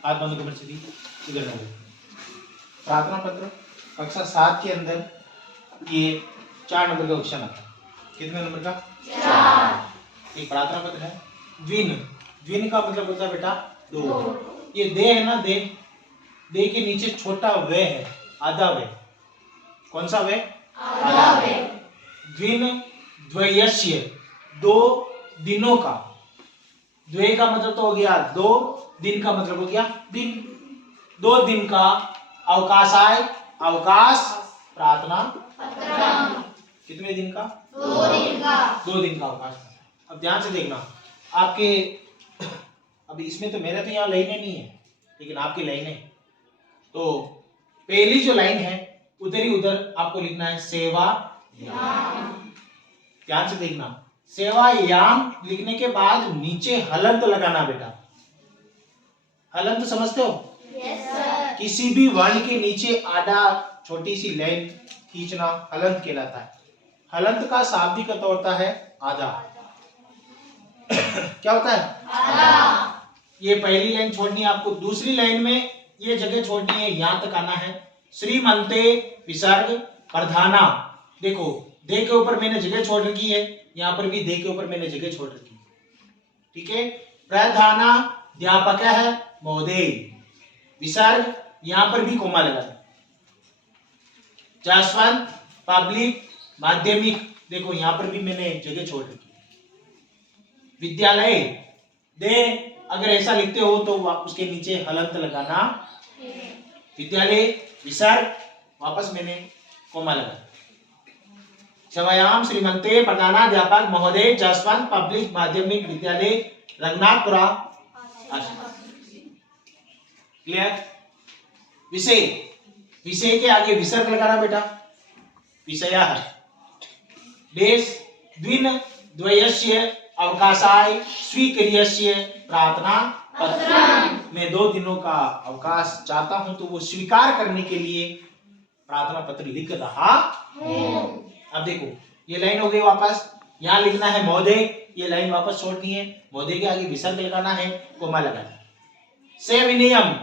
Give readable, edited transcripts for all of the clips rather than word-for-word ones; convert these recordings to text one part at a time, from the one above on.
हाथ बंद कमर सीधी इधर ना प्रार्थना पत्र कक्षा 7 के अंदर ये 4 नंबर का क्वेश्चन आता है। कितने नंबर का? 4। एक प्रार्थना पत्र है। द्विन, द्विन का मतलब होता है बेटा दो। ये दे है ना, दे, दे के नीचे छोटा वे है, आधा वे। कौन सा वे? आधा वे। द्विन द्वयस्य, दो दिनों का। द्वे का मतलब तो हो गया दो, दिन का मतलब हो गया दिन। 2 दिन का अवकाशाय, अवकाश प्रार्थना पत्रम। कितने दिन का? 2 दिन का। 2 दिन का अवकाश। अब ध्यान से देखना, आपके अभी इसमें तो मेरे तो यहाँ लाइनें नहीं है, लेकिन आपकी लाइनें। तो पहली जो लाइन है उधर ही उधर आपको लिखना है सेवा याम। ध्यान से देखना, सेवा याम लिखने के बाद नीचे हलंत लगाना बेटा। हलंत समझते हो? Yes sir. किसी भी वर्ण के नीचे आधा छोटी सी लाइन खींचना हलंत कहलाता है। हलंत का शाब्दिक अर्थ होता है आधा। क्या होता है? आधा। ये पहली लाइन छोड़नी है आपको। दूसरी लाइन में ये जगह छोड़नी है, यहां तक आना है। श्रीमंते विसर्ग प्रधाना। देखो दे के ऊपर मैंने जगह छोड़ रखी है, यहां पर भी दे के ऊपर मैंने जगह छोड़ रखी है। ठीक है। प्रधाना अध्यापक है महोदय। विसर्ग यहां पर भी कोमा लगा है। जसवंत पब्लिक माध्यमिक, देखो यहां पर भी मैंने जगह छोड़ रखी है। विद्यालय दे, अगर ऐसा लिखते हो तो उसके नीचे हलंत लगाना। विद्यालय विसर्ग वापस मैंने कोमा लगा। सवयाम श्रीमंते प्रधानाध्यापक महोदय जसवंत पब्लिक माध्यमिक विद्यालय रघुनाथपुरा। क्लियर? विषय, विषय के आगे विसर्ग लगाना बेटा। विषयः देश द्विन द्वयस्य अवकाशाय स्वीक्रियस्य प्रार्थना पत्रम। मैं 2 दिनों का अवकाश चाहता हूं तो वो स्वीकार करने के लिए प्रार्थना पत्र लिख रहा हूं। अब देखो ये लाइन हो गई वापस। यहां लिखना है महोदय, ये लाइन वापस छोड़नी है। महोदय के आगे विसर्ग लगाना है, कोमा लगाना है। सेविनियम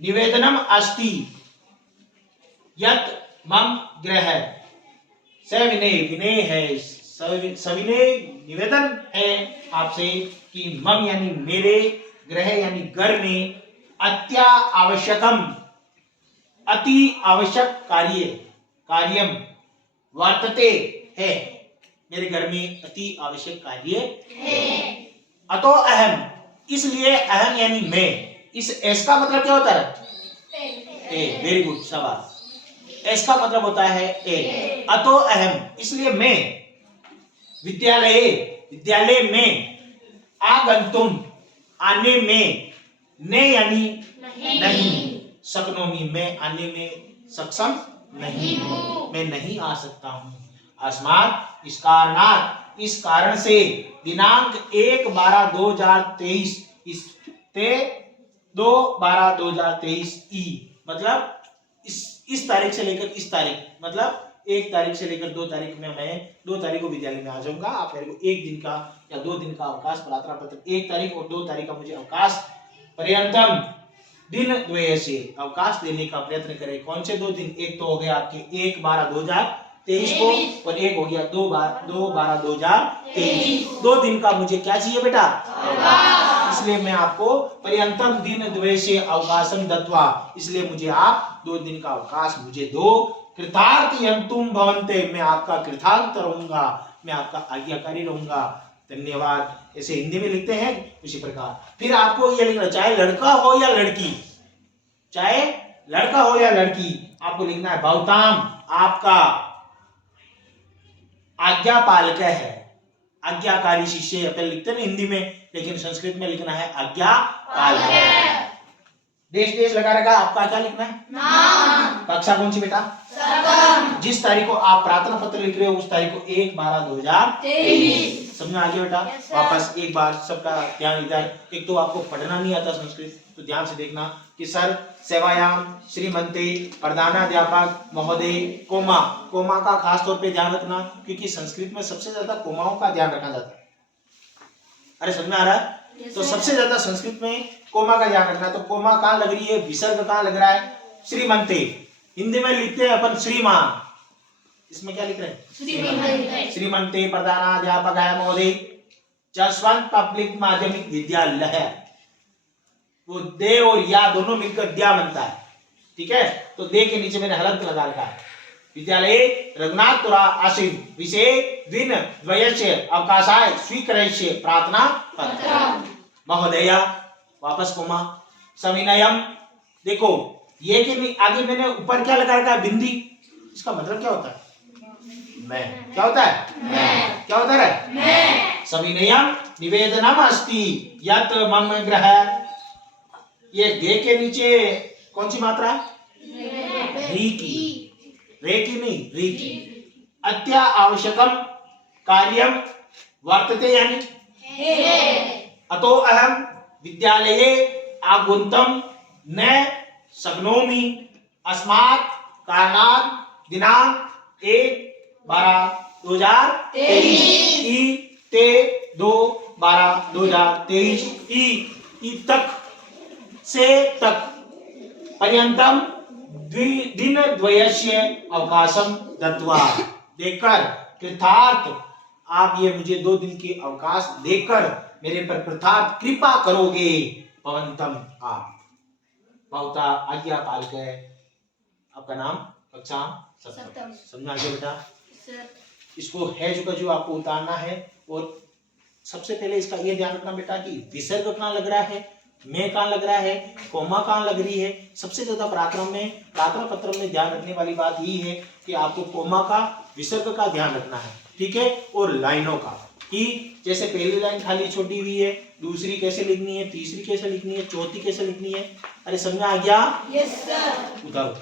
निवेदनम अस्ति यत् मम गृह। सविनय विनय है, सविनय निवेदन है आपसे कि मम यानी मेरे, गृह यानी घर में, अत्या आवश्यकम अति आवश्यक कार्य, कार्यम वर्तते है, मेरे घर में अति आवश्यक कार्य है। अतो अहम, इसलिए अहम यानी मैं। इस एस का मतलब क्या होता है? ए। वेरी गुड, शाबाश। एस का मतलब होता है ए। अतो अहम, इसलिए मैं विद्यालय, विद्यालय में, आगंतुम आने में, ने यानी नहीं, शक्नोमी मैं आने में सक्षम नहीं हूं, मैं नहीं आ सकता हूं। अस्मात् इस कारणात्, इस कारण से, दिनांक 1/12/2023 ते 2/12/2023 ई, मतलब इस तारीख से लेकर इस तारीख, मतलब 1 तारीख से लेकर 2 तारीख में मैं 2 तारीख को विद्यालय में आ जाऊंगा। आप मेरे को 1 दिन का या 2 दिन का अवकाश प्रार्थना पत्र, 1 तारीख और 2 तारीख का मुझे अवकाश पर्यंतम दिन द्वयस्य अवकाश देने का प्रयत्न करें। कौन से 2 दिन? एक तो हो गया आपके 1/12/2023 को, और एक हो गया 2/12/2023। 2 दिन का मुझे क्या चाहिए बेटा? अवकाश। इसलिए मैं आपको पर्यंतम दिन द्वयस्य अवकाशम दत्वा, इसलिए मुझे आप 2 दिन का अवकाश मुझे दो। कृतार्थ यंतुम भवन्ते, मैं आपका कृतार्थ रहूंगा, मैं आपका आज्ञाकारी रहूंगा। धन्यवाद। ऐसे हिंदी में लिखते हैं उसी प्रकार। फिर आपको ये लिखना, चाहे लड़का हो या लड़की, चाहे लड़का हो या लड़की, आपको लिखना है भवताम, आपका आज्ञा पालक है, आज्ञाकारी शिष्य अपन लिखते हैं हिंदी में, लेकिन संस्कृत में लिखना है आज्ञा पालक। देश देश लगा रखा, आपका क्या लिखना है? नाम। कक्षा कौन सी बेटा? जिस तारीख को आप प्रार्थना पत्र लिख रहे हो उस तारीख को 1/12/2023। समझ में आ गया बेटा? वापस एक बार सबका ध्यान इधर। एक तो आपको पढ़ना नहीं आता संस्कृत, तो ध्यान से देखना कि सर सेवायाम श्रीमंते प्रधानाध्यापक महोदय कोमा। कोमा का खास तौर पे ध्यान रखना, क्योंकि संस्कृत में सबसे ज्यादा कोमाओं का ध्यान रखा जाता है। अरे समझ में आ रहा है? तो सबसे ज्यादा संस्कृत में कोमा का ध्यान रखना। तो कोमा कहाँ लग रही है, विसर्ग कहाँ लग रहा है? श्रीमंते। हिंदी में लिखते हैं अपन श्रीमान, इसमें क्या लिख रहे हैं? श्रीमंते प्रधानाध्यापक है महोदय जसवंत पब्लिक माध्यमिक विद्यालय है। वो दे और या दोनों मिलकर द्या बनता है, ठीक है? तो दे के नीचे मैंने हलंत लगा रखा है। विद्यालय रघुनाथपुरा आश्रम विषय दिन द्वयस्य अवकाशाय स्वीकरयस्य प्रार्थना पत्र महोदय। वापस कोमा सविनयम। देखो ये के आगे मैंने ऊपर क्या लगा रखा है? बिंदी। इसका मतलब क्या होता है? मैं। क्या होता है? मैं। क्या होता है? मैं। सविनयम निवेदनम अस्ति यत् मम ग्रह। ये गे के नीचे कौन सी मात्रा? री की। रे की नहीं, री की। अत्या आवश्यकम कार्यम वर्तते यानी अतो अहम विद्यालये आगुन्तम न शक्नोमि अस्मात् कारणात् दिनांक 1/12/2023 ते 2/12/2023 ई तक से तक पर्यंतम दिन द्वयस्य अवकाशम दत्वा। देकर कृतार्थ आप ये मुझे 2 दिन की अवकाश देकर मेरे पर कृतार्थ कृपा करोगे। भवंतम आप बहुता आज्ञा पाल के। आपका नाम? कक्षा सप्तम। समझा गया बेटा? इसको है जो आपको उतारना है। और सबसे पहले इसका ये ध्यान रखना बेटा कि विसर्ग कहाँ लग रहा है, मैं कहाँ लग रहा है, कोमा कहाँ लग रही है। सबसे ज्यादा प्रार्थना पत्र में ध्यान रखने वाली बात यही है कि आपको कोमा का, विसर्ग का ध्यान रखना है, ठीक है? और लाइनों का, कि जैसे पहली लाइन खाली छोटी हुई है, दूसरी कैसे लिखनी है, तीसरी कैसे लिखनी है, चौथी कैसे लिखनी है। अरे समझ में आ गया? Yes sir. उतारो।